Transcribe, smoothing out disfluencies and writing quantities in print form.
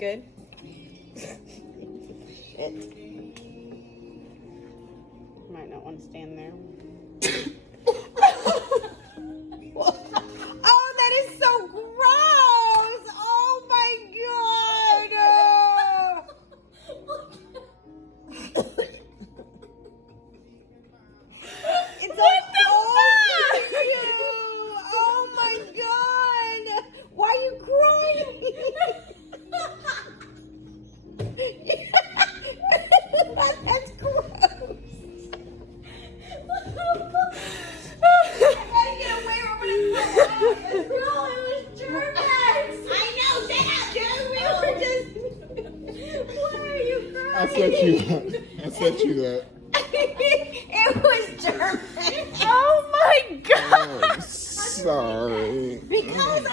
good? Might not want to stand there. Oh, that is so gross! Oh my god! It's all over you! Oh my god! Why are you crying? That's gross. I sent you that. I sent you that. It was German. Oh my god! Oh, sorry. Because I